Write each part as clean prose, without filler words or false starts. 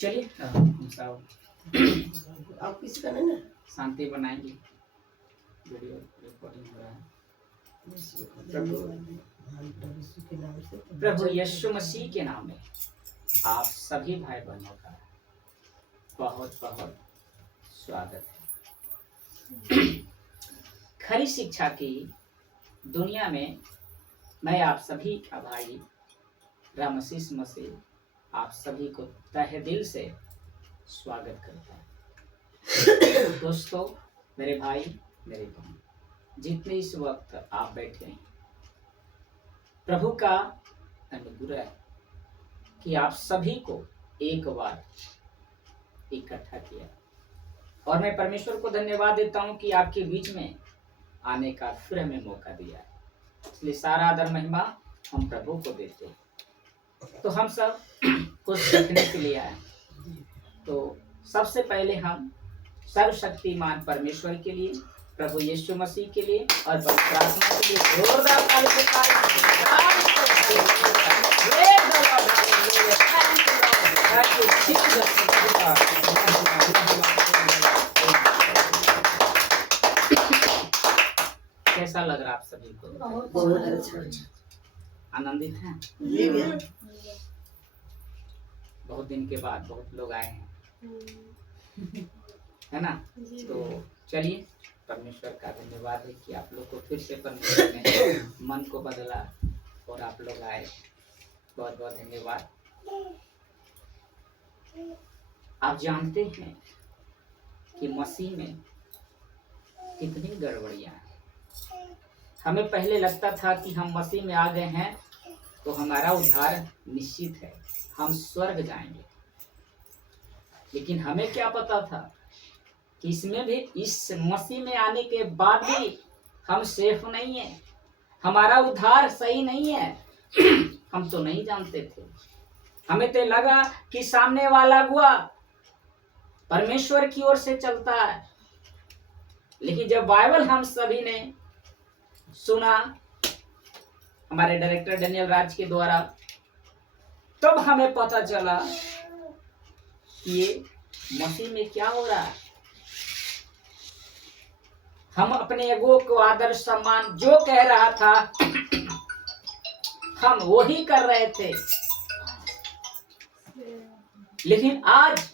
चलिए हम सब आप किसी का नहीं ना शांति बनाएंगे। वीडियो रिकॉर्डिंग हो रहा है। प्रभु यीशु मसीह के नाम में आप सभी भाई बहनों का बहुत बहुत स्वागत है। खरी शिक्षा की दुनिया में मैं आप सभी का भाई रामसीस मसीह आप सभी को तहे दिल से स्वागत करता है। दोस्तों, मेरे भाई मेरे बहन जितने इस वक्त आप बैठे हैं, प्रभु का अनुग्रह कि आप सभी को एक बार इकट्ठा किया, और मैं परमेश्वर को धन्यवाद देता हूं कि आपके बीच में आने का फिर हमें मौका दिया है। इसलिए सारा आदर महिमा हम प्रभु को देते हैं। तो हम सब कुछ सीखने के लिए आए। तो सबसे पहले हम सर्वशक्तिमान परमेश्वर के लिए, प्रभु यीशु मसीह के लिए और प्रार्थना के लिए जोरदार ताली कैसा लग रहा आप सभी को? बहुत अच्छा आनंदित हैं? बहुत दिन के बाद बहुत लोग आए हैं, है ना? तो चलिए, परमेश्वर का धन्यवाद है कि आप लोग को फिर से परमेश्वर ने मन को बदला और आप लोग आए। बहुत बहुत धन्यवाद। आप जानते हैं कि मसीह में कितनी गड़बड़ियां हैं। हमें पहले लगता था कि हम मसीह में आ गए हैं तो हमारा उद्धार निश्चित है, हम स्वर्ग जाएंगे। लेकिन हमें क्या पता था कि इसमें भी, इस मसीह में आने के बाद भी हम सेफ नहीं है, हमारा उद्धार सही नहीं है। हम तो नहीं जानते थे। हमें तो लगा कि सामने वाला गुआ परमेश्वर की ओर से चलता है। लेकिन जब बाइबल हम सभी ने सुना हमारे डायरेक्टर डेनियल राज के द्वारा, तब हमें पता चला कि ये मसीह में क्या हो रहा है। हम अपने एगो को आदर सम्मान जो कह रहा था हम वही कर रहे थे। लेकिन आज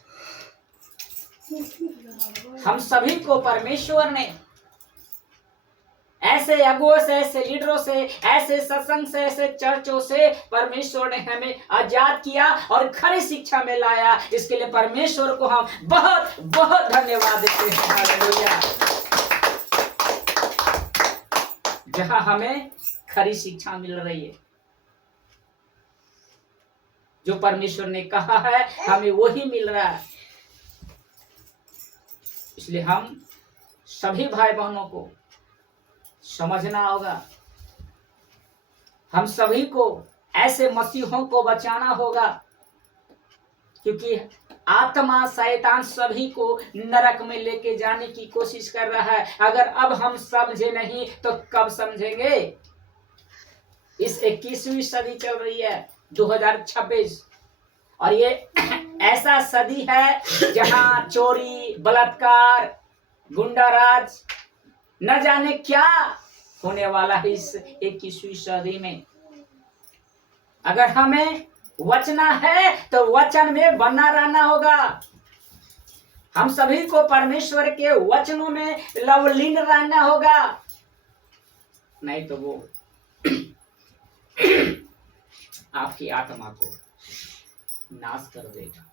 हम सभी को परमेश्वर ने ऐसे अगुओं से, ऐसे लीडरों से, ऐसे सत्संग से, ऐसे चर्चों से परमेश्वर ने हमें आजाद किया और खरी शिक्षा में लाया। इसके लिए परमेश्वर को हम बहुत बहुत धन्यवाद देते हैं। हालेलुया। जहां हमें खरी शिक्षा मिल रही है, जो परमेश्वर ने कहा है हमें वही मिल रहा है। इसलिए हम सभी भाई बहनों को समझना होगा, हम सभी को ऐसे मसीहों को बचाना होगा, क्योंकि आत्मा शैतान सभी को नरक में लेके जाने की कोशिश कर रहा है। अगर अब हम समझे नहीं तो कब समझेंगे? इस 21वीं सदी चल रही है, 2026, और ये ऐसा सदी है जहां चोरी, बलात्कार, गुंडाराज, न जाने क्या होने वाला है इस 21वीं सदी में। अगर हमें बचना है तो वचन में बना रहना होगा। हम सभी को परमेश्वर के वचनों में लवलीन रहना होगा, नहीं तो वो आपकी आत्मा को नाश कर देगा।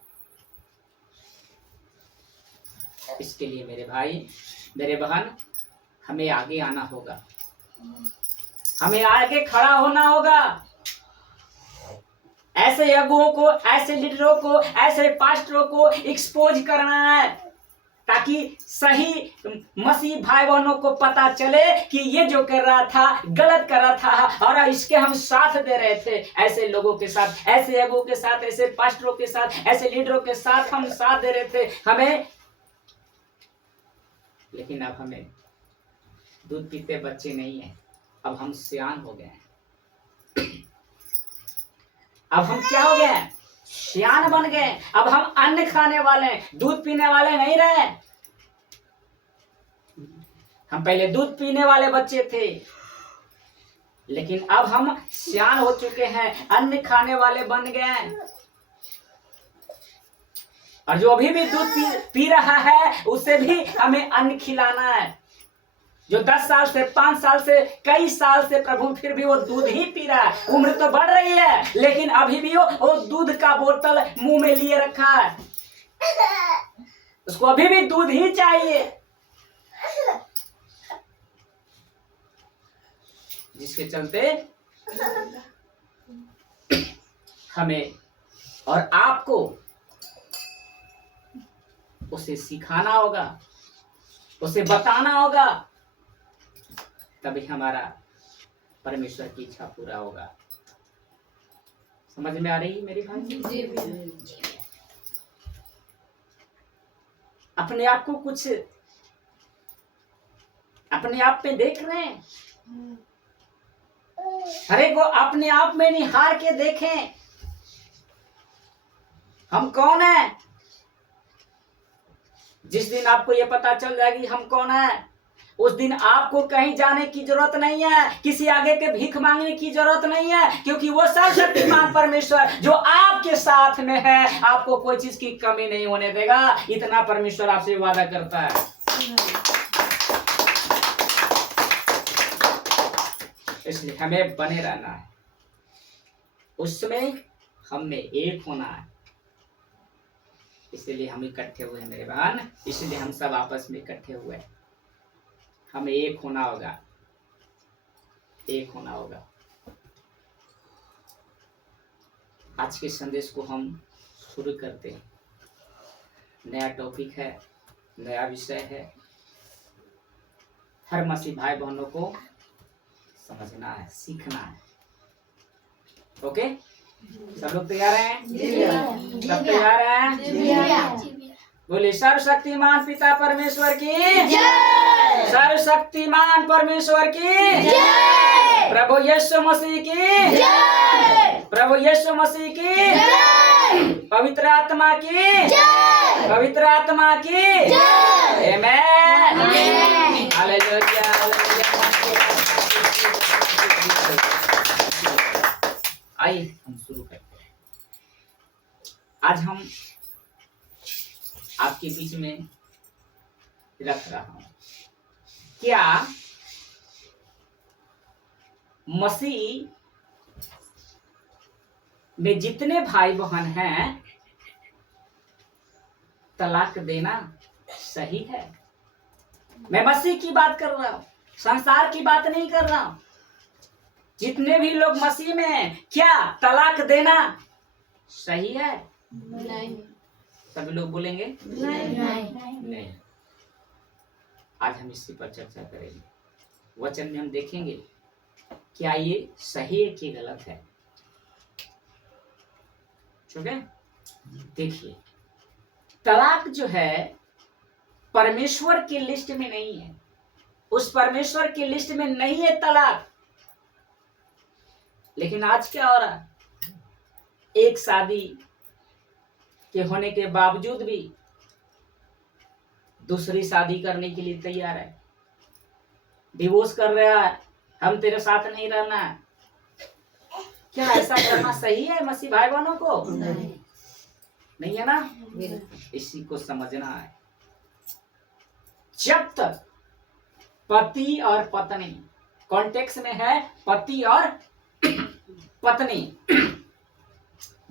इसके लिए मेरे भाई मेरे बहन, हमें आगे आना होगा, हमें आगे खड़ा होना होगा। ऐसे अगुओं को, ऐसे लीडरों को, ऐसे पास्टरों को एक्सपोज करना है, ताकि सही मसीह भाई बहनों को पता चले कि ये जो कर रहा था गलत कर रहा था, और इसके हम साथ दे रहे थे। ऐसे लोगों के साथ, ऐसे अगुओं के साथ, ऐसे पास्टरों के साथ, ऐसे लीडरों के साथ हम साथ दे रहे थे हमें। लेकिन अब हमें दूध पीते बच्चे नहीं है, अब हम सियान हो गए हैं। अब हम क्या हो गए हैं? सियान बन गए। अब हम अन्न खाने वाले, दूध पीने वाले नहीं रहे। हम पहले दूध पीने वाले बच्चे थे, लेकिन अब हम सियान हो चुके हैं, अन्न खाने वाले बन गए हैं। और जो अभी भी दूध पी रहा है, उसे भी हमें अन्न खिलाना है। जो 10 साल से, 5 साल से, कई साल से प्रभु फिर भी वो दूध ही पी रहा है। उम्र तो बढ़ रही है, लेकिन अभी भी वो दूध का बोतल मुंह में लिए रखा है। उसको अभी भी दूध ही चाहिए। जिसके चलते हमें और आपको उसे सिखाना होगा, उसे बताना होगा, तभी हमारा परमेश्वर की इच्छा पूरा होगा। समझ में आ रही है मेरी भाई? अपने आप को कुछ अपने आप में देख रहे हैं? हरे को अपने आप में निहार के देखें, हम कौन है। जिस दिन आपको यह पता चल जाएगी हम कौन है, उस दिन आपको कहीं जाने की जरूरत नहीं है, किसी आगे के भीख मांगने की जरूरत नहीं है, क्योंकि वो सर्वशक्तिमान परमेश्वर जो आपके साथ में है, आपको कोई चीज की कमी नहीं होने देगा। इतना परमेश्वर आपसे वादा करता है। इसलिए हमें बने रहना है, उसमें हमें एक होना है। इसलिए हम इकट्ठे हुए हैं मेरे बहन, इसलिए हम सब आपस में इकट्ठे हुए हैं। हमें एक होना होगा, एक होना होगा। आज के संदेश को हम शुरू करते हैं। नया टॉपिक है, नया विषय है, हर मसीह भाई बहनों को समझना है, सीखना है। ओके, सब लोग तैयार हैं? सब तैयार हैं? बोले सर्वशक्तिमान पिता परमेश्वर की जय, सर्वशक्तिमान परमेश्वर की जय, प्रभु यीशु मसीह की जय, प्रभु यीशु मसीह की जय, पवित्र आत्मा की जय, पवित्र आत्मा की जय। आमेन, हालेलुया, आइए हम शुरू करते हैं। आज हम आपके बीच में रख रहा हूं, क्या मसीह में जितने भाई बहन हैं, तलाक देना सही है? मैं मसीह की बात कर रहा हूं, संसार की बात नहीं कर रहा हूं। जितने भी लोग मसीह में हैं, क्या तलाक देना सही है? नहीं। सभी लोग बोलेंगे नहीं। आज हम इसी पर चर्चा करेंगे। वचन में हम देखेंगे क्या ये सही है कि गलत है। ठीक है, देखिए, तलाक जो है परमेश्वर की लिस्ट में नहीं है। उस परमेश्वर की लिस्ट में नहीं है तलाक। लेकिन आज क्या हो रहा है, एक शादी के होने के बावजूद भी दूसरी शादी करने के लिए तैयार है, डिवोर्स कर रहा है, हम तेरे साथ नहीं रहना है। क्या ऐसा करना सही है मसीह भाई बहनों को? नहीं है ना। इसी को समझना है। जब तक पति और पत्नी, कॉन्टेक्स्ट में है पति और पत्नी,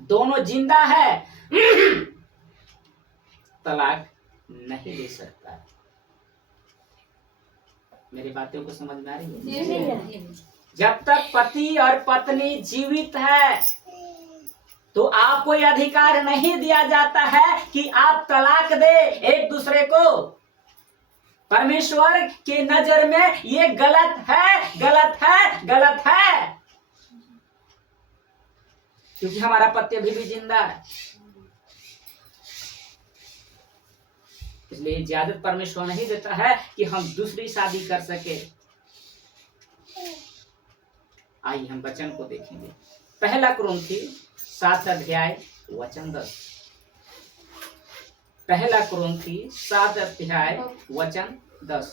दोनों जिंदा है, तलाक नहीं दे सकता। मेरी बातों को समझ में आ रही है? जब तक पति और पत्नी जीवित है, तो आपको यह अधिकार नहीं दिया जाता है कि आप तलाक दे एक दूसरे को। परमेश्वर के नजर में ये गलत है, गलत है, गलत है, क्योंकि हमारा पति अभी भी जिंदा है। इसलिए इजाजत परमेश्वर नहीं देता है कि हम दूसरी शादी कर सके। आइए हम वचन को देखेंगे। पहला कुरिन्थी 7 अध्याय वचन 10। पहला कुरिन्थी 7 अध्याय वचन 10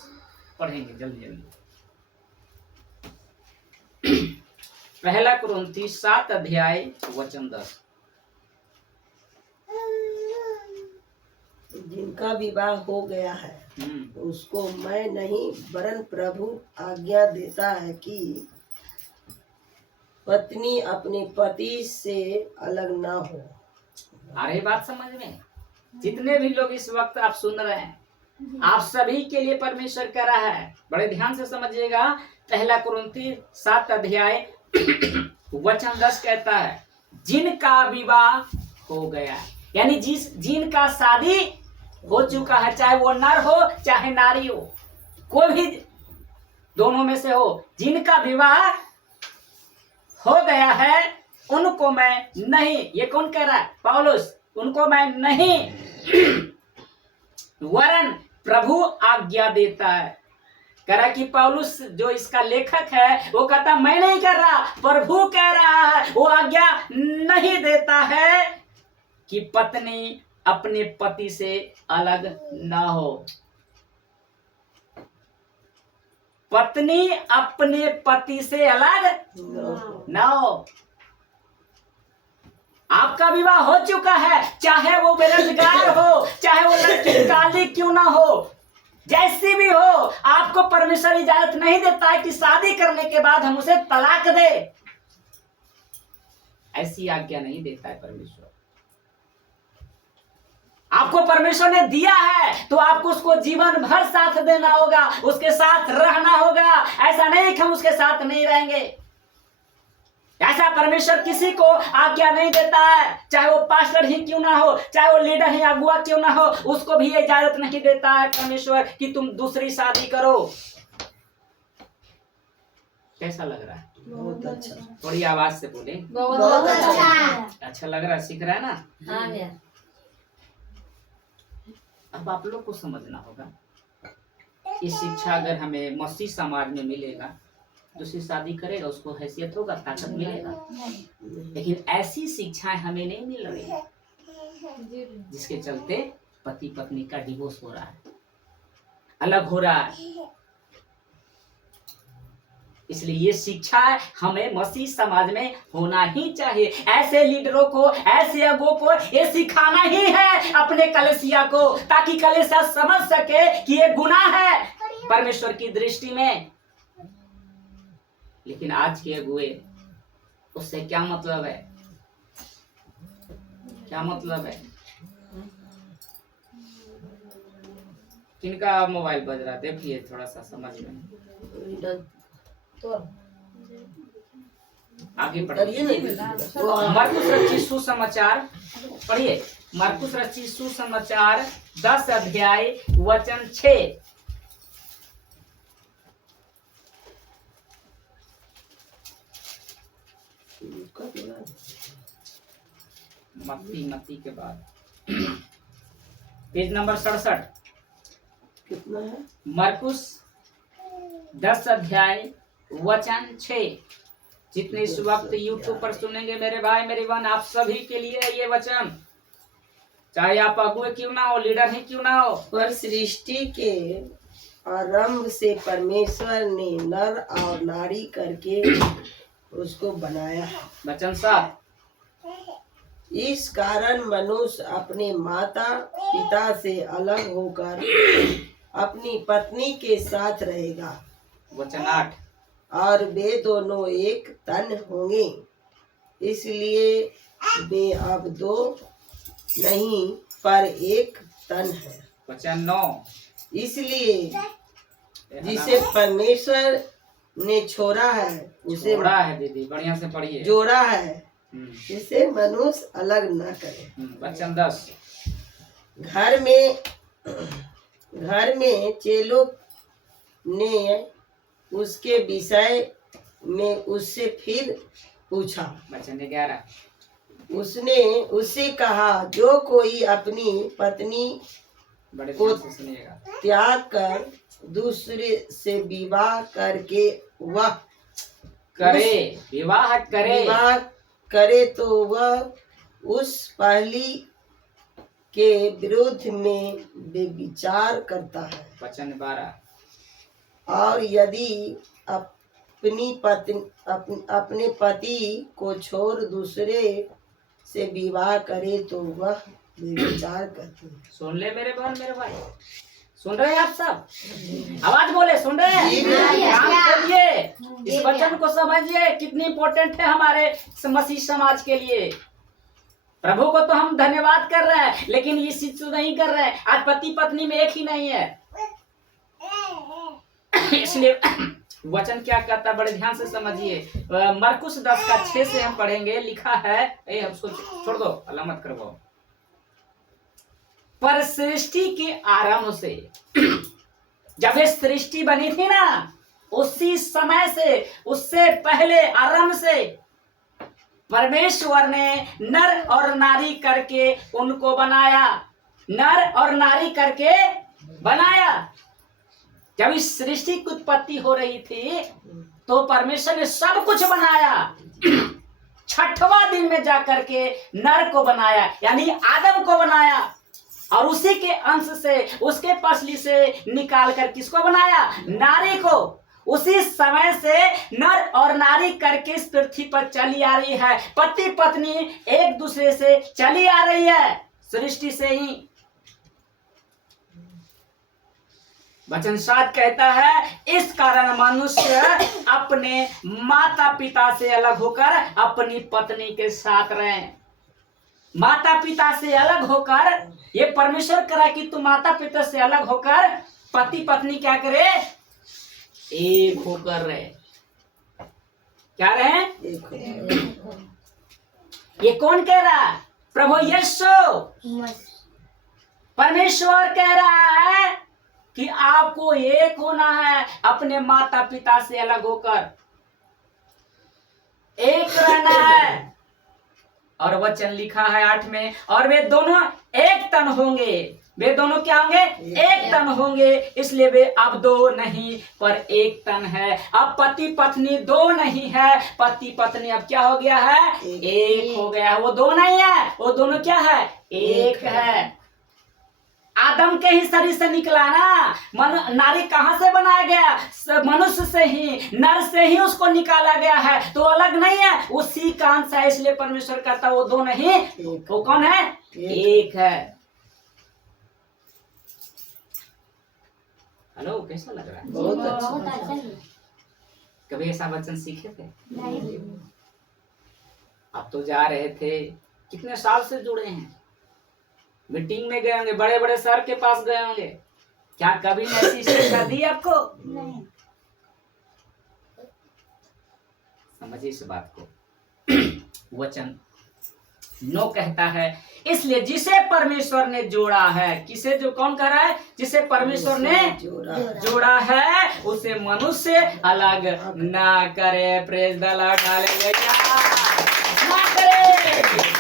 पढ़ेंगे जल्दी जल्दी। पहला कुरिन्थी 7 अध्याय वचन 10। जिनका विवाह हो गया है उसको मैं नहीं वरन प्रभु आज्ञा देता है कि पत्नी अपने पति से अलग ना हो। आ रही बात समझ में? जितने भी लोग इस वक्त आप सुन रहे हैं, आप सभी के लिए परमेश्वर कह रहा है, बड़े ध्यान से समझिएगा। पहला कुरिन्थी 7 अध्याय वचन 10 कहता है जिनका विवाह हो गया, यानी जिनका शादी हो चुका है, चाहे वो नर हो चाहे नारी हो, कोई भी दोनों में से हो, जिनका विवाह हो गया है उनको मैं नहीं, ये कौन कह रहा है? पौलुस। उनको मैं नहीं वरन प्रभु आज्ञा देता है। कह रहा कि पौलुस जो इसका लेखक है वो कहता मैं नहीं कर रहा, प्रभु कह रहा है, वो आज्ञा नहीं देता है कि पत्नी अपने पति से अलग ना हो। पत्नी अपने पति से अलग ना हो। आपका विवाह हो चुका है, चाहे वो बेरोजगार हो, चाहे वो लड़की काली क्यों ना हो, जैसी भी हो, आपको परमेश्वर इजाजत नहीं देता है कि शादी करने के बाद हम उसे तलाक दे। ऐसी आज्ञा नहीं देता है परमेश्वर। आपको परमेश्वर ने दिया है तो आपको उसको जीवन भर साथ देना होगा, उसके साथ रहना होगा। ऐसा नहीं कि हम उसके साथ नहीं रहेंगे। ऐसा परमेश्वर किसी को आज्ञा नहीं देता है, चाहे वो पास्टर ही क्यों ना हो, चाहे वो लीडर ही अगुआ क्यों ना हो, उसको भी इजाजत नहीं देता है परमेश्वर कि तुम दूसरी शादी करो। कैसा लग रहा है? बहुत अच्छा। थोड़ी आवाज से बोले। बहुत अच्छा लग रहा है, सीख रहा है ना? हाँ भैया। अब आप लोग को समझना होगा, ये शिक्षा अगर हमें मसीह समाज में मिलेगा, दूसरी शादी करेगा उसको हैसियत होगा, ताकत मिलेगा। लेकिन ऐसी शिक्षाएं हमें नहीं मिल रही है, जिसके चलते पति पत्नी का डिवोर्स हो रहा है, अलग हो रहा है। इसलिए ये शिक्षा हमें मसीह समाज में होना ही चाहिए। ऐसे लीडरों को, ऐसे अगुओं को ये सिखाना ही है अपने कलीसिया को, ताकि कलीसिया समझ सके कि ये गुनाह है परमेश्वर की दृष्टि में। लेकिन आज के अगुए, उससे क्या मतलब है? क्या मतलब है? किनका मोबाइल बज रहा है? देखिए थोड़ा सा समझ में। तो आगे पढ़िए। मरकुस रचित सुसमाचार पढ़िए। मरकुस रचित सुसमाचार 10 अध्याय वचन 6। मत्ती के बाद पेज नंबर 67। कितना है? मरकुस 10 अध्याय वचन 6। जितने इस वक्त यूट्यूब पर सुनेंगे मेरे भाई मेरी बहन, आप सभी के लिए ये वचन, चाहे आप अगुए क्यों ना हो, लीडर ही क्यों ना हो। पर सृष्टि के आरंभ से परमेश्वर ने नर और नारी करके उसको बनाया। वचन 7। इस कारण मनुष्य अपने माता पिता से अलग होकर अपनी पत्नी के साथ रहेगा। वचन 8। और वे दोनों एक तन होंगे, इसलिए वे अब दो नहीं पर एक तन है। वचन 9। इसलिए जिसे परमेश्वर ने छोड़ा है उसे जोड़ा है। दीदी बढ़िया से पढ़िए। जोड़ा है, जिसे मनुष्य अलग न करे। वचन 10। घर में चेलों ने उसके विषय में उससे फिर पूछा। वचन 11। उसने उससे कहा, जो कोई अपनी पत्नी को त्याग कर दूसरे से विवाह करके विवाह करे तो वह उस पहली के विरोध में व्यभिचार करता है। वचन 12। और यदि अपने पति को छोड़ दूसरे से विवाह करे तो वह व्यभिचार करते हैं। सुन ले मेरे बहन मेरे भाई, सुन रहे हैं आप सब? आवाज बोले, सुन रहे हैं? काम करिए, इस वचन को समझिए कितनी इंपॉर्टेंट है हमारे मसीह समाज के लिए। प्रभु को तो हम धन्यवाद कर रहे हैं, लेकिन ये चीज तो नहीं कर रहे हैं। आज पति पत्नी में एक ही नहीं है। इसलिए वचन क्या कहता है, बड़े ध्यान से समझिए। मरकुस 10:6 से हम पढ़ेंगे। लिखा है, उसको छोड़ दो, अल्लाह मत करवाओ। पर सृष्टि के आरंभ से, जब ये सृष्टि बनी थी ना, उसी समय से, उससे पहले आरंभ से परमेश्वर ने नर और नारी करके उनको बनाया। नर और नारी करके बनाया। जब इस सृष्टि की उत्पत्ति हो रही थी तो परमेश्वर ने सब कुछ बनाया। छठवां दिन में जाकर के नर को बनाया, यानी आदम को बनाया, और उसी के अंश से, उसके पसली से निकाल कर किसको बनाया? नारी को। उसी समय से नर और नारी करके इस पृथ्वी पर चली आ रही है। पति पत्नी एक दूसरे से चली आ रही है सृष्टि से ही। वचन 7 कहता है, इस कारण मनुष्य अपने माता पिता से अलग होकर अपनी पत्नी के साथ रहे। माता पिता से अलग होकर, ये परमेश्वर करा कि तू माता पिता से अलग होकर पति पत्नी क्या करे? एक होकर रहे। क्या रहे? ये कौन कह रहा है? प्रभु यीशु। परमेश्वर कह रहा है कि आपको एक होना है, अपने माता पिता से अलग होकर एक रहना है। और वचन लिखा है 8 में, और वे दोनों एक तन होंगे। वे दोनों क्या होंगे? एक तन होंगे। इसलिए वे अब दो नहीं पर एक तन है। अब पति पत्नी दो नहीं है, पति पत्नी अब क्या हो गया है? एक हो गया। वो दो नहीं है, वो दोनों क्या है? एक है। आदम के ही शरीर से निकला ना। नारी कहाँ से बनाया गया? मनुष्य से ही, नर से ही उसको निकाला गया है। तो अलग नहीं है, उसी का अंश है। इसलिए परमेश्वर कहता वो दो नहीं, वो कौन है? एक है। हेलो, कैसा लग रहा है? बहुत अच्छा। कभी ऐसा वचन सीखे थे? अब तो जा रहे थे, कितने साल से जुड़े हैं, मीटिंग में गए होंगे, बड़े बड़े सर के पास गए होंगे। क्या कभी ऐसी शिक्षा दी आपको? नहीं। समझिए इस बात को। वचन 9 कहता है, इसलिए जिसे परमेश्वर ने जोड़ा है, किसे जो कौन कह रहा है? जिसे परमेश्वर ने जोड़ा है उसे मनुष्य अलग ना करे। Praise the Lord, hallelujah. ना करे।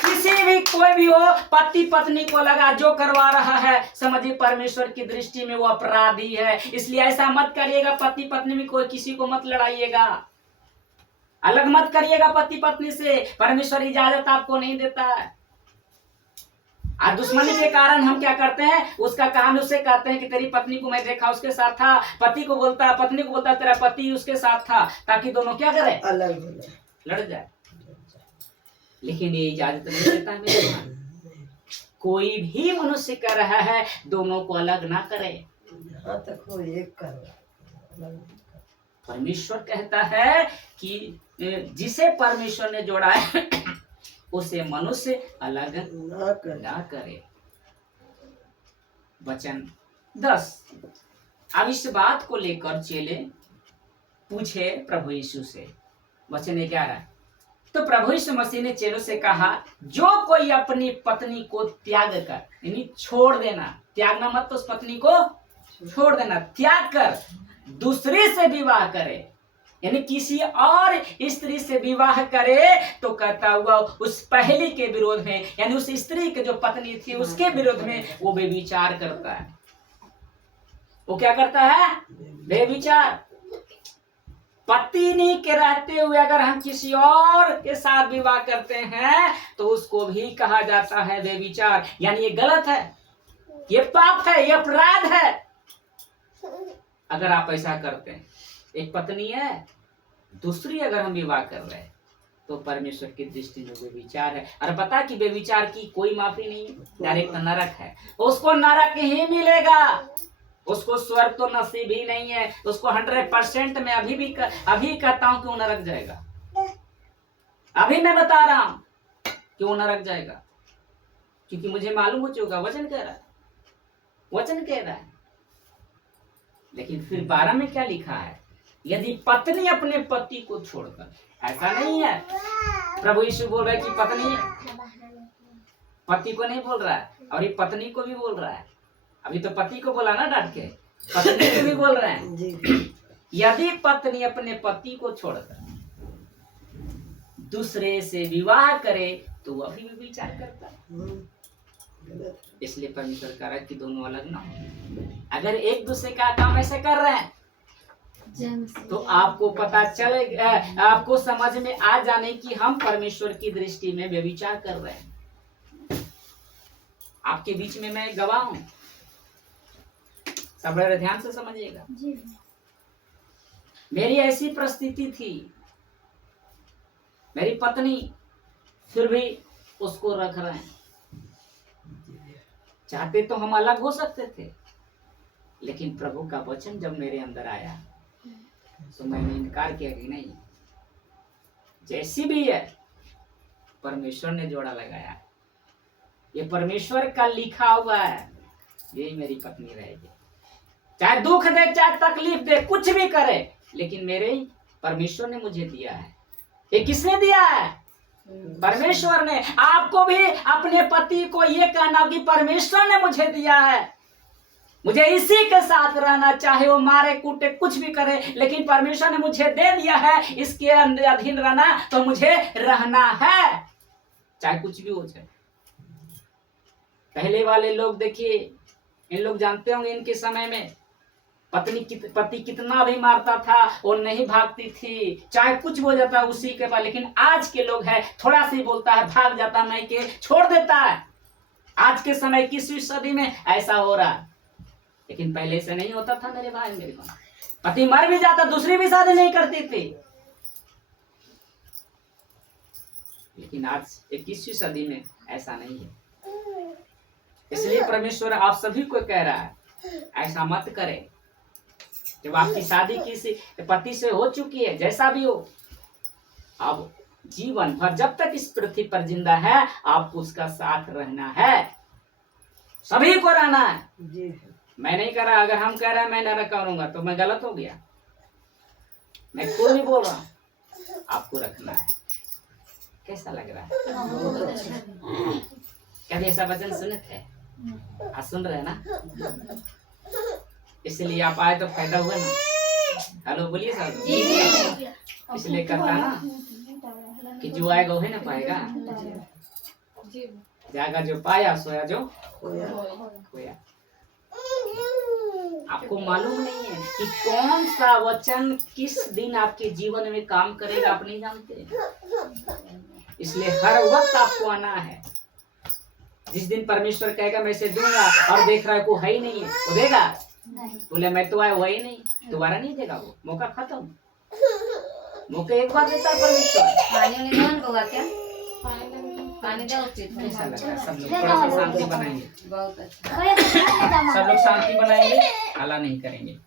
किसी भी कोई भी हो, पति पत्नी को लगा जो करवा रहा है, समझिए परमेश्वर की दृष्टि में वो अपराधी है। इसलिए ऐसा मत करिएगा, पति पत्नी में कोई किसी को मत लड़ाइएगा, अलग मत करिएगा पति पत्नी से। परमेश्वर इजाजत आपको नहीं देता है। आज दुश्मनी के कारण हम क्या करते हैं? उसका कारण उससे कहते हैं कि तेरी पत्नी को मैं देखा उसके साथ था। पति को बोलता, पत्नी को बोलता तेरा पति उसके साथ था, ताकि दोनों क्या करे? अलग हो जाए, लड़ जाए। लेकिन ये इजाजत नहीं देता है मेरे भाई। कोई भी मनुष्य कर रहा है, दोनों को अलग ना करे, यहाँ तक हो एक करो। परमेश्वर कहता है कि जिसे परमेश्वर ने जोड़ा है उसे मनुष्य अलग ना करे। वचन 10। अब इस बात को लेकर चेले पूछे प्रभु यीशु से। वचन 11। तो प्रभु यीशु मसीह ने चेलों से कहा, जो कोई अपनी पत्नी को त्याग कर, यानी छोड़ देना, त्यागना मत, तो उस पत्नी को छोड़ देना, त्याग कर दूसरी से विवाह करे, यानी किसी और स्त्री से विवाह करे, तो कहता हुआ उस पहली के विरोध में, यानी उस स्त्री के जो पत्नी थी उसके विरोध में वो व्यभिचार करता है। वो क्या करता है? व्यभिचार। पत्नी के रहते हुए अगर हम किसी और के साथ विवाह करते हैं तो उसको भी कहा जाता है व्यभिचार, यानी ये गलत है, ये पाप है, ये अपराध है। अगर आप ऐसा करते हैं, एक पत्नी है, दूसरी अगर हम विवाह कर रहे हैं तो परमेश्वर की दृष्टि में व्यभिचार है। और पता कि व्यभिचार की कोई माफी नहीं है, डायरेक्ट नरक है, उसको नरक ही मिलेगा, उसको स्वर्ग तो नसीब ही नहीं है, उसको 100% में अभी कहता हूं कि वो नरक जाएगा, अभी मैं बता रहा हूं कि वो नरक जाएगा, क्योंकि मुझे मालूम हो चुका, वचन कह रहा है, वचन कह रहा है। लेकिन फिर 12 में क्या लिखा है, यदि पत्नी अपने पति को छोड़कर, ऐसा नहीं है, प्रभु यीशु बोल रहा है कि पत्नी पति को नहीं बोल रहा है, और ये पत्नी को भी बोल रहा है, अभी तो पति को बोला ना डांट के, पत्नी को भी बोल रहे हैं, यदि पत्नी अपने पति को छोड़कर दूसरे से विवाह करे तो वह भी विचार करता है। इसलिए परमेश्वर कह रहा है कि दोनों अलग ना हो। अगर एक दूसरे का काम ऐसे कर रहे हैं तो आपको पता चलेगा, आपको समझ में आ जाने कि हम परमेश्वर की दृष्टि में व्यभिचार कर रहे हैं। आपके बीच में मैं गवाह हूं, सब बड़े ध्यान से समझिएगा। मेरी ऐसी परिस्थिति थी, मेरी पत्नी, फिर भी उसको रख रहे हैं। चाहते तो हम अलग हो सकते थे, लेकिन प्रभु का वचन जब मेरे अंदर आया तो मैंने इनकार किया कि नहीं, जैसी भी है परमेश्वर ने जोड़ा लगाया, ये परमेश्वर का लिखा हुआ है, यही मेरी पत्नी रहेगी, चाहे दुख दे, चाहे तकलीफ दे, कुछ भी करे, लेकिन मेरे परमेश्वर ने मुझे दिया है। ये किसने दिया है? परमेश्वर ने। आपको भी अपने पति को ये कहना कि परमेश्वर ने मुझे दिया है, मुझे इसी के साथ रहना, चाहे वो मारे कूटे कुछ भी करे, लेकिन परमेश्वर ने मुझे दे दिया है, इसके अधीन रहना तो मुझे रहना है, चाहे कुछ भी हो जाए। पहले वाले लोग देखिए, इन लोग जानते होंगे, इनके समय में पति कितना भी मारता था वो नहीं भागती थी, चाहे कुछ हो जाता उसी के पास। लेकिन आज के लोग है, थोड़ा सा ही बोलता है भाग जाता, मैं के छोड़ देता है। आज के समय 21वीं सदी में ऐसा हो रहा है, लेकिन पहले से नहीं होता था मेरे भाई मेरे को। पति मर भी जाता, दूसरी भी शादी नहीं करती थी। लेकिन आज 21वीं सदी में ऐसा नहीं है। इसलिए परमेश्वर आप सभी को कह रहा है, ऐसा मत करें। जब आपकी शादी किसी पति से हो चुकी है, जैसा भी हो, अब जीवन भर जब तक इस पृथ्वी पर जिंदा है आपको उसका साथ रहना है, सभी को रहना है जी। मैं नहीं कर रहा, अगर हम कह रहे हैं मैं न करूंगा तो मैं गलत हो गया। मैं खुद नहीं बोल रहा हूं, आपको रखना है। कैसा लग रहा है? कभी ऐसा वचन सुनते हैं? आप सुन रहे हैं ना, इसलिए आप आए तो फायदा हुआ ना। हेलो बोलिए सर। इसलिए करता ना कि जो आएगा वही ना पाएगा, जाएगा जो पाया, सोया जो खोया। आपको मालूम नहीं है कि कौन सा वचन किस दिन आपके जीवन में काम करेगा, आप नहीं जानते। इसलिए हर वक्त आपको आना है। जिस दिन परमेश्वर कहेगा मैं इसे दूंगा और देख रहा है को है ही नहीं है, वो देगा? बोले मैं तो आया हुआ ही नहीं, दोबारा नहीं देगा, वो मौका खत्म। मौका एक बार देता है परमेश्वर। क्या पानी दो, ऐसा लग रहा है सब लोग थोड़ा सा शांति बनाएंगे, बहुत अच्छा। सब लोग शांति बनाएंगे, हल्ला नहीं करेंगे।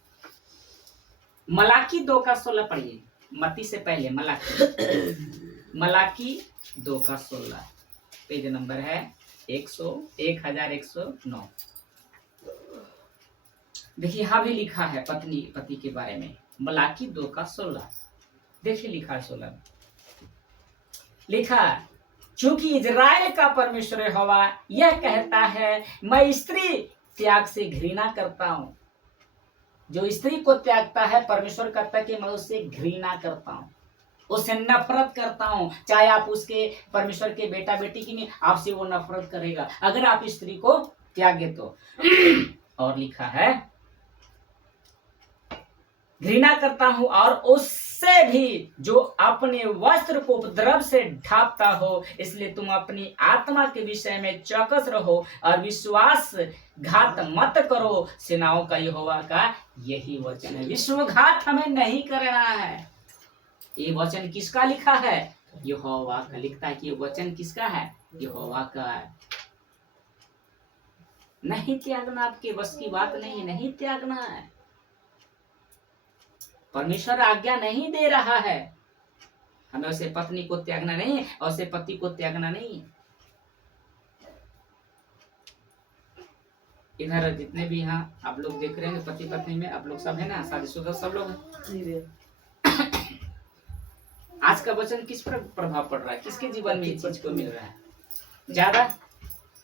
मलाकी 2:16 पढ़िए, मत्ती से पहले मलाकी 2:16, पेज नंबर है 1109। देखिए यहाँ भी लिखा है पति के बारे में, मलाकी 2:16। देखिए लिखा है 16 लिखा, क्योंकि इजराइल का परमेश्वर यहोवा यह कहता है, मैं स्त्री त्याग से घृणा करता हूँ। जो स्त्री को त्यागता है, परमेश्वर कहता है कि मैं उससे घृणा करता हूँ, उससे नफरत करता हूँ। चाहे आप उसके परमेश्वर के बेटा बेटी की नहीं, आपसे वो नफरत करेगा अगर आप स्त्री को त्यागे तो। और लिखा है घृणा करता हूं, और उससे भी जो अपने वस्त्र को उपद्रव से ढांपता हो। इसलिए तुम अपनी आत्मा के विषय में चौकस रहो और विश्वास घात मत करो। सेनाओं का यहोवा का यही वचन है। विश्वघात हमें नहीं करना है। ये वचन किसका लिखा है? यहोवा का लिखता है कि ये वचन किसका है? यहोवा का है। नहीं त्यागना आपके बस की बात नहीं, नहीं त्यागना है। परमेश्वर आज्ञा नहीं दे रहा है हमें उसे पत्नी को त्यागना नहीं और उसे पति को त्यागना नहीं। इधर जितने भी यहाँ आप लोग देख रहे हैं पति पत्नी में, आप लोग सब है ना, शादीशुदा सब लोग हैं। आज का वचन किस पर प्रभाव पड़ रहा है? किसके जीवन में इस चीज को मिल रहा है ज्यादा?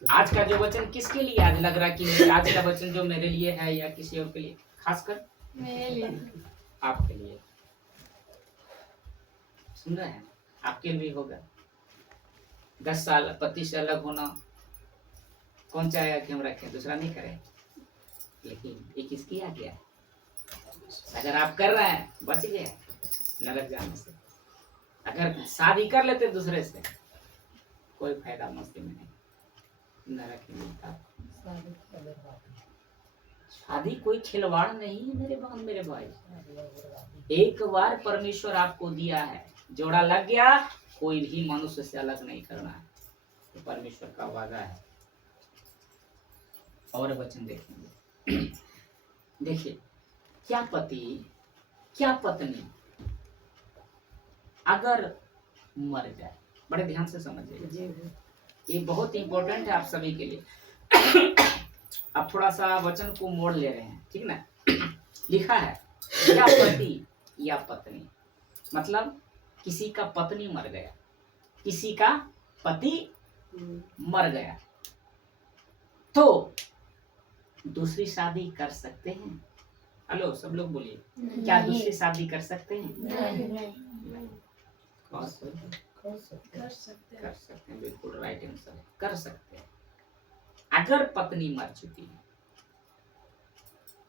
आज का जो वचन किसके लिए आज लग रहा है कि आज का वचन जो मेरे लिए है या किसी और के लिए? खासकर मेरे लिए, आपके लिए। सुन रहे हैं? आपके लिए भी होगा। 10 साल पति से अलग होना कौन चाहेगा कि हम रखें, दूसरा नहीं करें, लेकिन ये किसकी आज्ञा है? अगर आप कर रहे हैं बच गए नरक जाने से। अगर शादी कर लेते दूसरे से कोई फायदा मस्ती में नहीं, नरक ही मिलता। शादी कोई खिलवाड़ नहीं है मेरे बहन मेरे भाई। एक बार परमेश्वर आपको दिया है, जोड़ा लग गया, कोई भी मनुष्य से अलग नहीं करना है, तो परमेश्वर का वादा है। और वचन देखेंगे। देखिए, क्या पति क्या पत्नी अगर मर जाए, बड़े ध्यान से समझिए, ये बहुत इंपॉर्टेंट है आप सभी के लिए। अब थोड़ा सा वचन को मोड़ ले रहे हैं, ठीक ना? लिखा है या पति या पत्नी, मतलब किसी का पत्नी मर गया, किसी का पति मर गया, तो दूसरी शादी कर सकते हैं? हेलो सब लोग बोलिए, क्या दूसरी शादी कर सकते हैं? नहीं। कर सकते हैं, बिल्कुल राइट आंसर, कर सकते हैं अगर पत्नी मर चुकी है।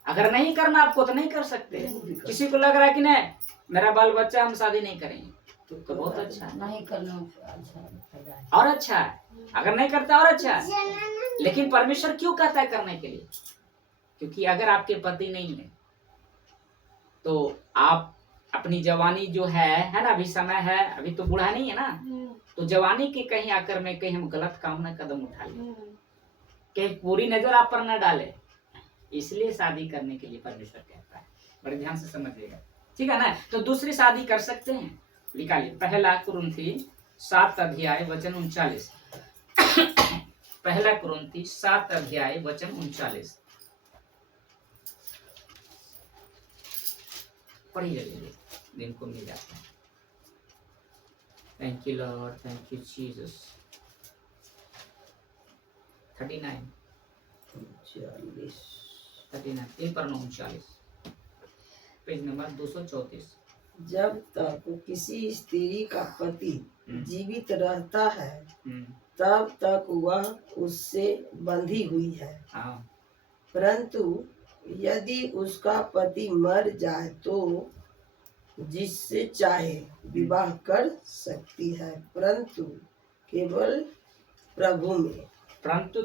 अगर नहीं करना आपको तो नहीं कर सकते। किसी को लग रहा है कि नहीं मेरा बाल बच्चा हम शादी नहीं करेंगे, तो बहुत अच्छा है, नहीं करना अच्छा और अच्छा है। अगर नहीं करता और अच्छा है, लेकिन परमेश्वर क्यों कहता है करने के लिए? क्योंकि अगर आपके पति नहीं है तो आप अपनी जवानी जो है ना, अभी समय है, अभी तो बूढ़ा नहीं है ना, तो जवानी के कहीं आकर में कहीं हम गलत काम ना कदम उठा लें, कहीं पूरी नजर आप पर न डाले, इसलिए शादी करने के लिए परमेश्वर कहता है। बड़े ध्यान से समझिएगा, ठीक है ना? तो दूसरी शादी कर सकते हैं। निकालिए पहला कुरिन्थी 7 अध्याय वचन 39। पहला कुरिन्थी 7 अध्याय वचन 39 पढ़िए, दिन को मिल जाता है। Thank you Lord, thank you Jesus. 39 ये पर 39 पेज नंबर 234। जब तक किसी स्त्री का पति जीवित रहता है तब तक वह उससे बंधी हुई है, परंतु यदि उसका पति मर जाए तो जिससे चाहे विवाह कर सकती है, परंतु केवल प्रभु में। परंतु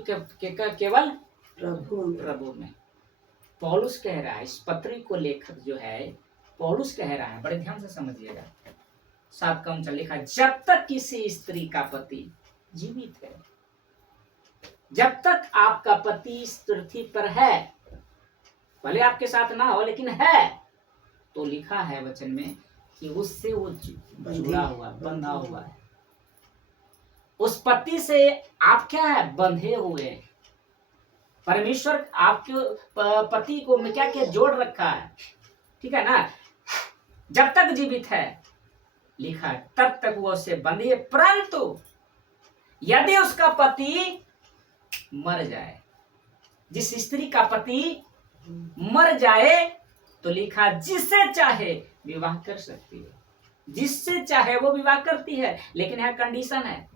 केवल प्रभु में। पौलुस कह रहा है, इस पत्री को लेखक जो है पौलुस कह रहा है, बड़े ध्यान से समझिएगा। 7 का 39 लिखा, जब तक किसी स्त्री का पति जीवित है, जब तक आपका पति इस पृथ्वी पर है, भले आपके साथ ना हो लेकिन है, तो लिखा है वचन में कि उससे वो जुड़ा हुआ, बंधा हुआ है। उस पति से आप क्या है? बंधे हुए। परमेश्वर आपके पति को में क्या क्या जोड़ रखा है, ठीक है ना? जब तक जीवित है, लिखा है, तब तक वो उससे बंधी है, परंतु यदि उसका पति मर जाए, जिस स्त्री का पति मर जाए, तो लिखा जिससे चाहे विवाह कर सकती है, जिससे चाहे वो विवाह करती है, लेकिन यह कंडीशन है,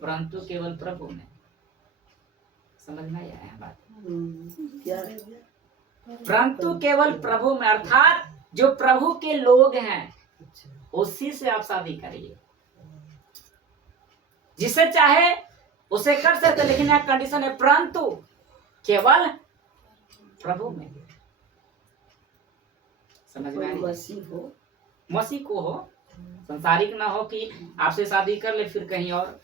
परंतु केवल प्रभु में। समझ में आया है बात? क्या परंतु केवल प्रभु में, अर्थात जो प्रभु के लोग हैं उसी से आप शादी करिए। जिसे चाहे उसे कर सकते, लेकिन यहाँ कंडीशन है परंतु केवल प्रभु में। समझ में आई? मसीह को हो, संसारिक ना हो कि आपसे शादी कर ले फिर कहीं और।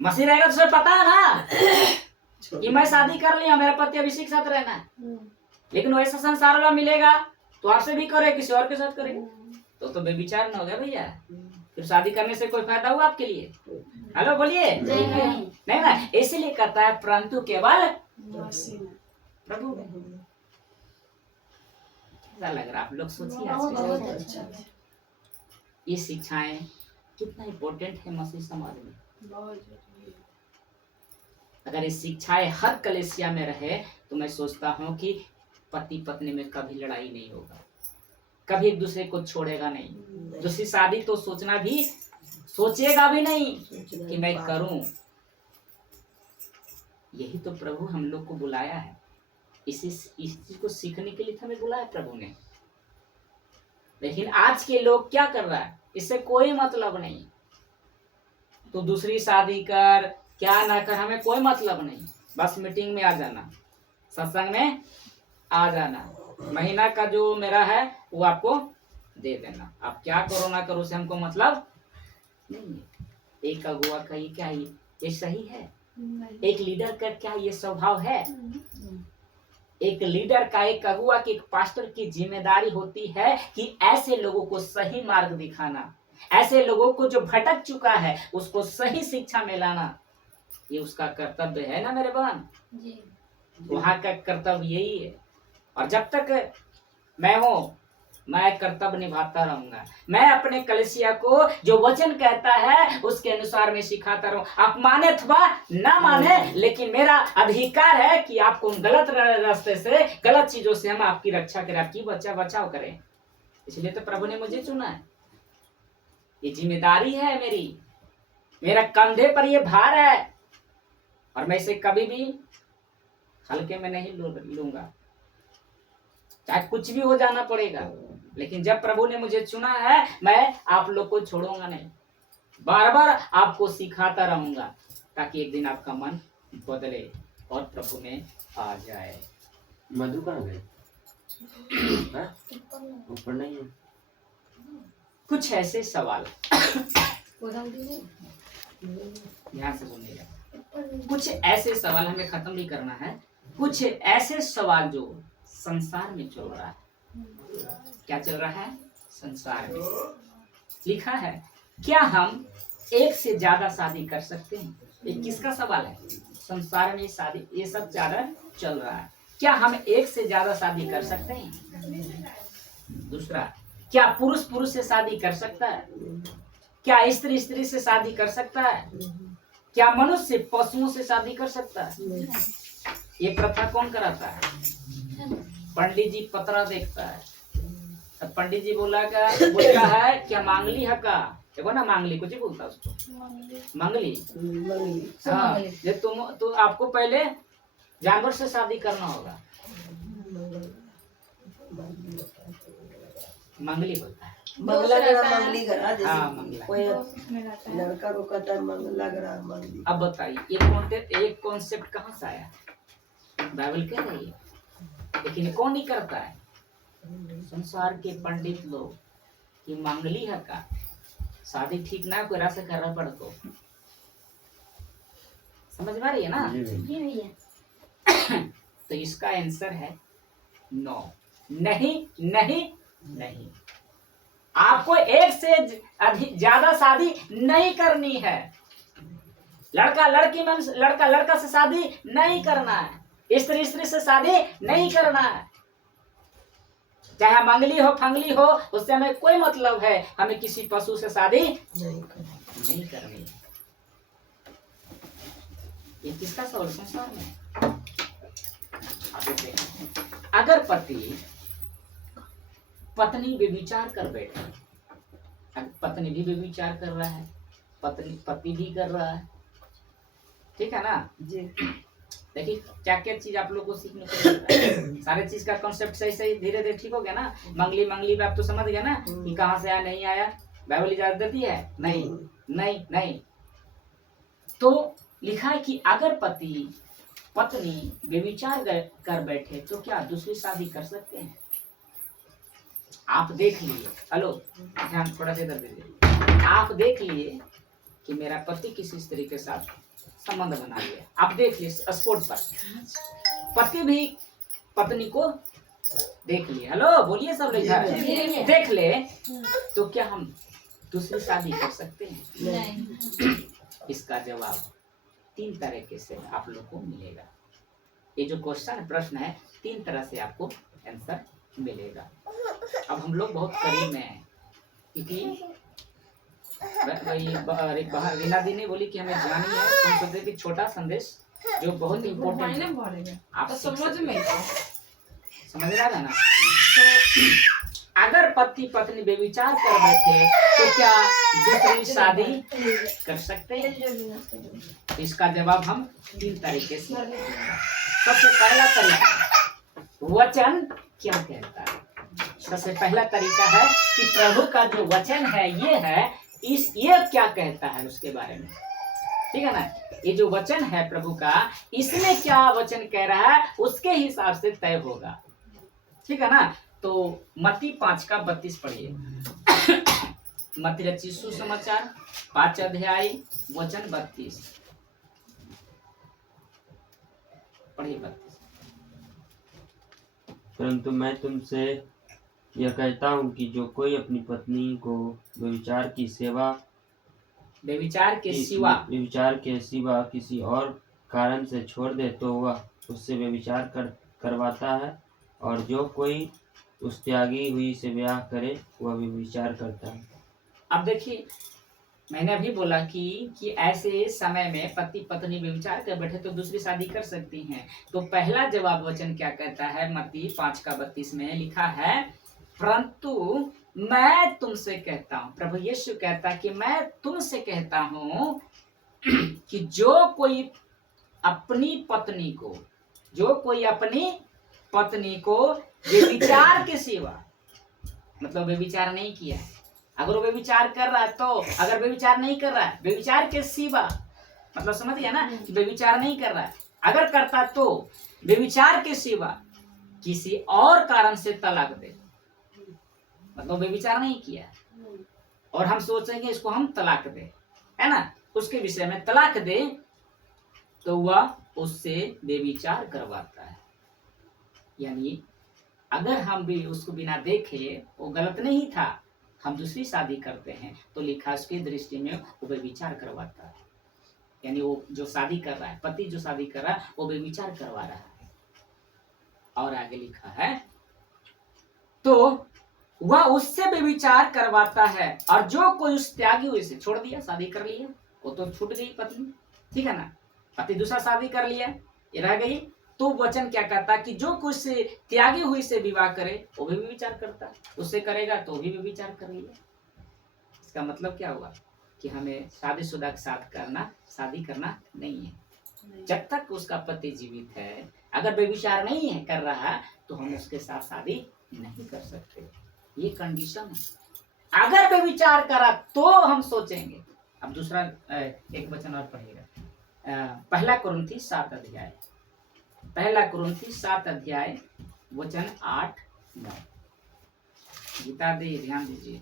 मसीह रहेगा तो उसे पता है ना कि मैं शादी कर लिया, मेरा पति अभिषेक के साथ रहना है, लेकिन वैसा संसार वाला मिलेगा तो आपसे भी करे, किसी और के साथ करेगा तो बेविचार ना हो गया भैया। फिर शादी करने से कोई फायदा हुआ आपके लिए? हेलो बोलिए नहीं ना। इसीलिए कहता है परंतु केवल प्रभु में। कैसा लग रहा आप लोग सोचिए आज ये शिक्षाएं कितना इम्पोर्टेंट है मसीह समाज में। अगर ये शिक्षाएं हर कलेसिया में रहे तो मैं सोचता हूँ कि पति पत्नी में कभी लड़ाई नहीं होगा, कभी एक दूसरे को छोड़ेगा नहीं। दूसरी शादी तो सोचना भी, सोचेगा भी नहीं कि मैं करूं। यही तो प्रभु हम लोग को बुलाया है, इस चीज को सीखने के लिए हमें बुलाया प्रभु ने। लेकिन आज के लोग क्या कर रहा है, इससे कोई मतलब नहीं। तो दूसरी शादी कर क्या ना कर हमें कोई मतलब नहीं, बस मीटिंग में आ जाना, सत्संग में आ जाना, महीना का जो मेरा है वो आपको दे देना, आप क्या करो ना करो से हमको मतलब नहीं है। एक अगुआ का ये क्या ये सही है? एक लीडर का क्या ये स्वभाव है? एक लीडर का, एक अगुआ की, एक पास्टर की जिम्मेदारी होती है कि ऐसे लोगों को सही मार्ग दिखाना, ऐसे लोगों को जो भटक चुका है उसको सही शिक्षा में लाना, ये उसका कर्तव्य है ना मेरे बहन। वहां का कर्तव्य यही है। और जब तक मैं हूँ मैं कर्तव्य निभाता रहूंगा। मैं अपने कलेसिया को जो वचन कहता है उसके अनुसार मैं सिखाता रहूं। आप माने अथवा ना माने, लेकिन मेरा अधिकार है कि आपको गलत रास्ते से, गलत चीजों से हम आपकी रक्षा करें, आपकी बचाव करें। इसलिए तो प्रभु ने मुझे चुना है, ये जिम्मेदारी है मेरी, मेरा कंधे पर ये भार है और मैं इसे कभी भी हल्के में नहीं लूंगा, चाहे कुछ भी हो जाना पड़ेगा। लेकिन जब प्रभु ने मुझे चुना है मैं आप लोग को छोड़ूंगा नहीं, बार बार आपको सिखाता रहूंगा ताकि एक दिन आपका मन बदले और प्रभु में आ जाए। मधु कहाँ गए? ऊपर नहीं है। कुछ ऐसे सवाल ध्यान से सुनिएगा, कुछ ऐसे सवाल हमें खत्म भी करना है। कुछ ऐसे सवाल जो संसार में चल रहा है। क्या चल रहा है संसार में? लिखा है क्या हम एक से ज्यादा शादी कर सकते हैं? ये किसका सवाल है? संसार में शादी ये सब ज्यादा चल रहा है, क्या हम एक से ज्यादा शादी कर सकते हैं? दूसरा, क्या पुरुष पुरुष से शादी कर सकता है? क्या स्त्री स्त्री से शादी कर सकता है? क्या मनुष्य पशुओं से शादी कर सकता है? ये प्रथा कौन कराता है? पंडित जी पतरा देखता है, तब पंडित जी बोलता है क्या मांगली है का? देखो ना मांगली कुछ ही बोलता उसको, मंगली। हाँ, ये तुम आपको पहले जानवर से शादी करना होगा, मंगली बोलता है। मंगला ग्रह मंगली ग्रह, हाँ, जैसे कोई लड़का को कहता है मंगला ग्रह मंगली। अब बताइए एक कॉन्सेप्ट कहाँ से आया? बाइबल कह रही है, लेकिन कौन नहीं करता है? संसार के पंडित लोग कि मंगली है का शादी ठीक ना कोई रास्ते करना पड़ा तो समझ में आ रही है ना? तो इसका आंसर है नो, नहीं नहीं नहीं। आपको एक से अधिक ज्यादा शादी नहीं करनी है। लड़का लड़की में, लड़का लड़का से शादी नहीं करना है, स्त्री स्त्री से शादी नहीं करना है। चाहे मंगली हो फंगली हो, उससे हमें कोई मतलब है। हमें किसी पशु से शादी नहीं करनी। ये किसका सवाल संसार में? अगर पत्नी व्यभिचार कर बैठे, पत्नी भी व्यभिचार कर रहा है, पति भी कर रहा है, ठीक है ना जी? देखिए क्या क्या चीज आप लोग को सीखने को मिल रहा है। सारे चीज का कॉन्सेप्ट सही सही धीरे धीरे ठीक हो गया ना। मंगली मंगली में आप तो समझ गए ना कि कहाँ से आया नहीं आया, बाइबल इजाजत देती है नहीं नहीं नहीं। तो लिखा है कि अगर पति पत्नी व्यभिचार कर बैठे तो क्या दूसरी शादी कर सकते हैं? आप देख लिए, हेलो ध्यान थोड़ा सा इधर दीजिए, आप देख लिए कि मेरा पति किसी स्त्री के साथ संबंध बना लिया, आप देख लिए स्पोर्ट पर, पति भी पत्नी को देख लिए, हेलो बोलिए सब लोग देख ले, तो क्या हम दूसरी शादी कर सकते हैं? नहीं। इसका जवाब 3 तरीके से आप लोग को मिलेगा। ये जो क्वेश्चन प्रश्न है 3 तरह से आपको आंसर मिलेगा। अब हम लोग बहुत करीब में हैं, क्योंकि रीना दी ने बोली कि हमें जानी है, तो हम सोचते कि छोटा संदेश जो बहुत इम्पोर्टेंट है आप समझ रहा है ना। तो अगर पति पत्नी व्यभिचार कर बैठे तो क्या दूसरी शादी कर सकते हैं? इसका जवाब हम 3 तरीके से। सबसे पहला तरीका, वचन क्या कहता है। सबसे पहला तरीका है कि प्रभु का जो वचन है ये क्या कहता है उसके बारे में, ठीक है ना। ये जो वचन है प्रभु का, इसमें क्या वचन कह रहा है उसके हिसाब से तय होगा, ठीक है ना। तो मत्ती 5:32 पढ़िए। मत्ती रचित सुसमाचार 5 अध्याय वचन 32 पढ़िए 32। परंतु मैं तुमसे यह कहता हूँ कि जो कोई अपनी पत्नी को व्यभिचार के सिवा किसी और कारण से छोड़ दे तो वह उससे व्यभिचार करवाता है, और जो कोई उस त्यागी हुई से ब्याह करे वह व्यभिचार करता है। अब देखिए मैंने अभी बोला कि ऐसे समय में पति पत्नी व्यभिचार कर बैठे तो दूसरी शादी कर सकती हैं। तो पहला जवाब वचन क्या कहता है, मत्ती 5:32 में लिखा है, परंतु मैं तुमसे कहता हूँ, प्रभु यीशु कहता कि मैं तुमसे कहता हूँ कि जो कोई अपनी पत्नी को व्यभिचार के सिवा, मतलब व्यभिचार नहीं किया है, अगर वो व्यभिचार कर रहा है तो, अगर व्यभिचार नहीं कर रहा है, व्यभिचार के सिवा मतलब समझ गया ना कि व्यभिचार नहीं कर रहा है, अगर करता तो व्यभिचार के सिवा किसी और कारण से तलाक दे, मतलब व्यभिचार नहीं किया और हम सोचेंगे इसको हम तलाक दे, है ना, उसके विषय में तलाक दे तो वह उससे व्यभिचार करवाता है। यानी अगर हम भी उसको बिना देखे, वो गलत नहीं था, हम दूसरी शादी करते हैं तो लिखा उसकी दृष्टि में वो व्यभिचार करवाता है। यानी वो जो शादी कर रहा है, पति जो शादी कर रहा है वो व्यभिचार करवा रहा है। और आगे लिखा है, तो वह उससे व्यभिचार करवाता है, और जो कोई उस त्यागी हुई से, छोड़ दिया, शादी कर लिया, वो तो छूट गई पत्नी, ठीक है ना, पति दूसरा शादी कर लिया, ये रह गई, तो वचन क्या कहता है कि जो कुछ से त्यागी हुई से विवाह करे वो भी विचार करता है, उससे करेगा तो भी विचार कर लिया। इसका मतलब क्या हुआ कि हमें शादीशुदा के साथ शादी करना नहीं है जब तक उसका पति जीवित है। अगर व्यभिचार नहीं है कर रहा तो हम उसके साथ शादी नहीं कर सकते, ये कंडीशन है। अगर व्यभिचार करा तो हम सोचेंगे। अब दूसरा एक वचन और पढ़िएगा, पहला कुरिन्थी 7 अध्याय, पहला कुरिन्थी 7 अध्याय वचन 8-9। गीता दे ध्यान दीजिए।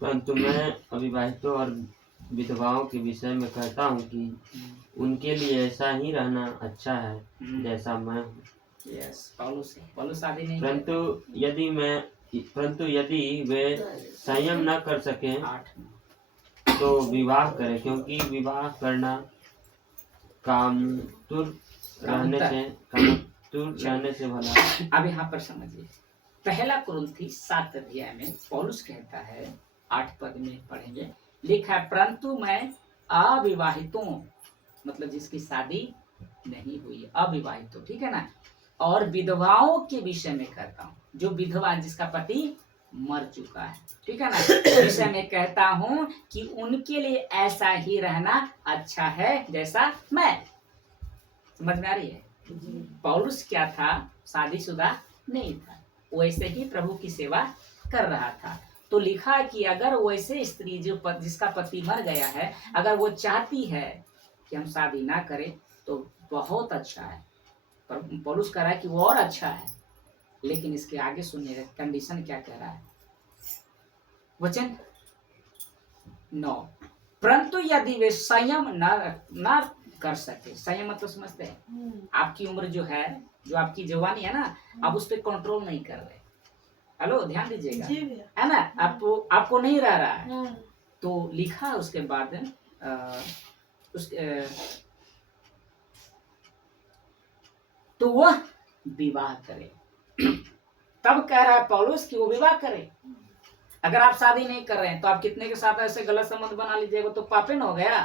परंतु मैं अविवाहितों और विधवाओं के विषय में कहता हूँ कि उनके लिए ऐसा ही रहना अच्छा है जैसा मैं हूँ। यस, पौलुस शादी नहीं, परंतु यदि वे संयम न कर सकें तो विवाह करें, क्योंकि विवाह करना कामतुर रहने से भला। अब यहाँ पर समझिए, पहला कुरिन्थी 7 अध्याय में पौलुस कहता है, 8 पद में पढ़ेंगे, लिखा है, परंतु मैं अविवाहितों, मतलब जिसकी शादी नहीं हुई, अविवाहितों, ठीक है ना, और विधवाओं के विषय में कहता हूँ, जो विधवा जिसका पति मर चुका है, ठीक है ना, विषय में कहता हूँ कि उनके लिए ऐसा ही रहना अच्छा है जैसा मैं। समझ में आ रही है? जी। पौलुस क्या था? शादीशुदा नहीं था, वैसे ही प्रभु की सेवा कर रहा था। तो लिखा है कि अगर वैसे स्त्री जिसका पति मर गया है, अगर वो चाहती है कि हम शादी ना करें तो बहुत अच्छा है। पर पौलुस कह रहा है कि वो और अच्छा है, लेकिन इसके आगे सुनिएगा कंडीशन क्या कह रहा है। वचन 9, परंतु यदि वे संयम न कर सके, संयम मतलब समझते हैं? आपकी उम्र जो है, जो आपकी जवानी है ना, आप उस पर कंट्रोल नहीं कर रहे। हेलो, ध्यान दीजिएगा, है ना? आपको नहीं रह रहा है। तो लिखा है उसके बाद तो वह विवाह करे। तब कह रहा है पौलुस कि वो विवाह करे। अगर आप शादी नहीं कर रहे हैं तो आप कितने के साथ ऐसे गलत संबंध बना लीजिएगा तो पापे न हो गया।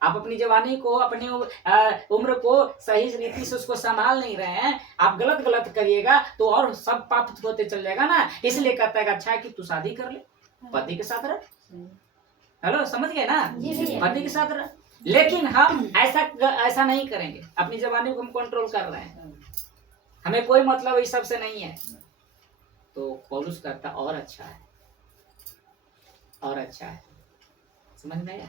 आप अपनी जवानी को, अपनी उम्र को सही रीति से उसको संभाल नहीं रहे हैं, आप गलत करिएगा तो और सब पाप होते चल जाएगा ना। इसलिए कहता है कि अच्छा है कि तू शादी कर ले, पति के साथ रह। हेलो, समझ गए ना? पति के साथ रह। लेकिन हम ऐसा नहीं करेंगे। अपनी जवानी को हम कंट्रोल कर रहे हैं, हमें कोई मतलब इस सब से नहीं है। तो पौलुस कहता और अच्छा है, और अच्छा है। समझ में आया?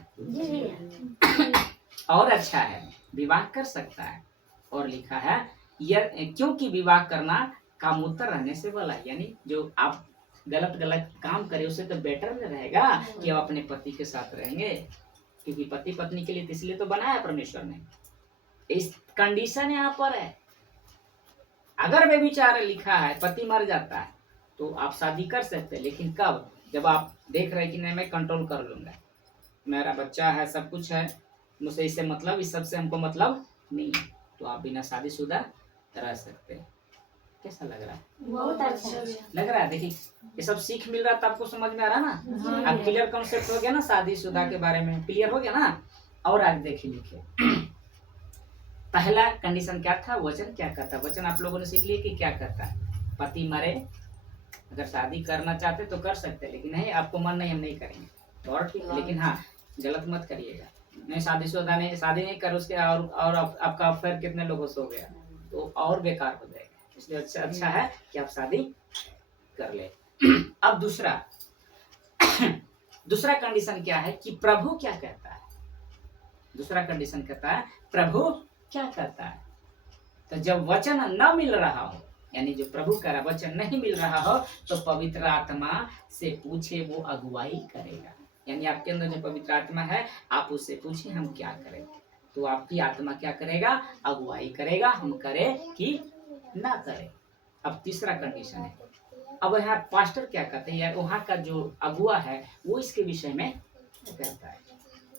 और अच्छा है, विवाह कर सकता है। और लिखा है क्योंकि विवाह करना कामोत्तर रहने से भला, यानी जो आप गलत काम करे उससे तो बेटर में रहेगा कि आप अपने पति के साथ रहेंगे। क्योंकि पति पत्नी के लिए इसलिए तो बनाया परमेश्वर ने। इस कंडीशन यहाँ पर है, अगर व्यभिचार लिखा है, पति मर जाता है तो आप शादी कर सकते हैं। लेकिन कब? जब आप देख रहे हैं कि नहीं मैं कंट्रोल कर लूंगा, मेरा बच्चा है, सब कुछ है, मुझसे इससे मतलब, इस सब से हमको मतलब नहीं है, तो आप बिना शादीशुदा रह सकते हैं। कैसा लग रहा है? बहुत अच्छा लग रहा है। देखिए, ये सब सीख मिल रहा है, तो आपको समझ में आ रहा है ना? अब क्लियर कॉन्सेप्ट हो गया ना, शादीशुदा के बारे में क्लियर हो गया ना? और आगे देखिए, लिखिए पहला कंडीशन क्या था? वचन क्या कहता है? वचन आप लोगों ने सीख लिया कि क्या कहता है। पति मरे, अगर शादी करना चाहते तो कर सकते, लेकिन नहीं, आपको मन नहीं, हम नहीं करेंगे तो और ठीक। लेकिन हाँ, गलत मत करिएगा। नहीं, शादीशुदा नहीं, शादी नहीं कर उसके और आपका अफेयर कितने लोगों से हो गया तो और बेकार हो जाएगा। इसलिए अच्छा है कि आप शादी कर ले। अब दूसरा कंडीशन क्या है कि प्रभु क्या कहता है? दूसरा कंडीशन कहता है प्रभु क्या कहता है। तो जब वचन न मिल रहा हो, यानी जो प्रभु का वचन नहीं मिल रहा हो, तो पवित्र आत्मा से पूछे, वो अगुवाई करेगा। यानी आपके अंदर जो पवित्र आत्मा है, आप उससे पूछे हम क्या करें, तो आपकी आत्मा क्या करेगा? अगुवाई करेगा, हम करें कि ना करें। अब तीसरा कंडीशन है। अब यहाँ पास्टर क्या कहते हैं, वहाँ का जो अगुआ है वो इसके विषय में क्या कहता है?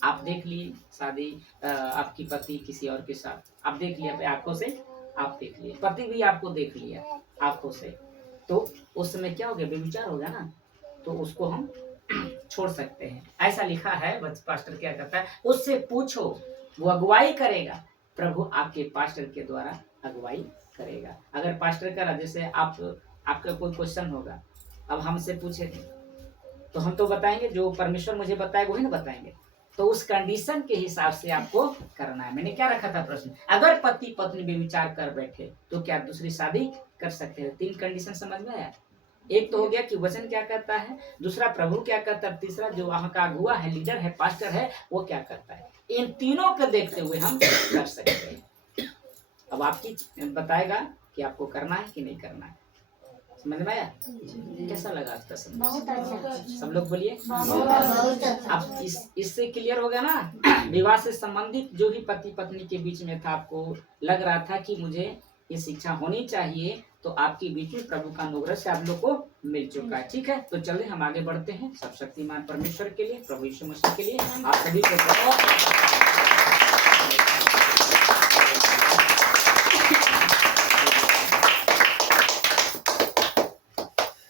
आप देख लिए शादी, आपकी पति किसी और के साथ, आप देख लिया आंखों से, आप देख लिए, पति भी आपको देख लिया आंखों से, तो उस समय क्या हो गया? व्यभिचार हो गया ना, तो उसको हम छोड़ सकते हैं। ऐसा लिखा है। पास्टर क्या कहता है? उससे पूछो, वो अगुवाई करेगा। प्रभु आपके पास्टर के द्वारा अगुवाई करेगा। अगर पास्टर करा, जैसे आपका कोई क्वेश्चन होगा, अब हमसे पूछे तो हम तो बताएंगे, जो परमेश्वर मुझे बताए वही ना बताएंगे। तो उस कंडीशन के हिसाब से आपको करना है। मैंने क्या रखा था प्रश्न? अगर पति पत्नी व्यभिचार कर बैठे तो क्या दूसरी शादी कर सकते हैं? 3 कंडीशन समझ में आया? एक तो हो गया कि वचन क्या कहता है, दूसरा प्रभु क्या कहता है, तीसरा जो वहाँ का अगुआ है, लीडर है, पास्टर है, वो क्या करता है। इन तीनों को देखते हुए हम कर सकते हैं। अब आपकी बताएगा कि आपको करना है कि नहीं करना है। समझ में आया? कैसा लगा आपका समझ? बहुत अच्छा। सब लोग बोलिए। बहुत अच्छा। अब इससे क्लियर हो गया ना? विवाह से संबंधित जो भी पति पत्नी के बीच में था, आपको लग रहा था कि मुझे ये शिक्षा होनी चाहिए, तो आपके बीच में प्रभु का अनुग्रह से आप लोग को मिल चुका है। ठीक है, तो चलिए हम आगे बढ़ते हैं। सब शक्तिमान परमेश्वर के लिए, प्रभु यीशु मसीह के लिए आप सभी को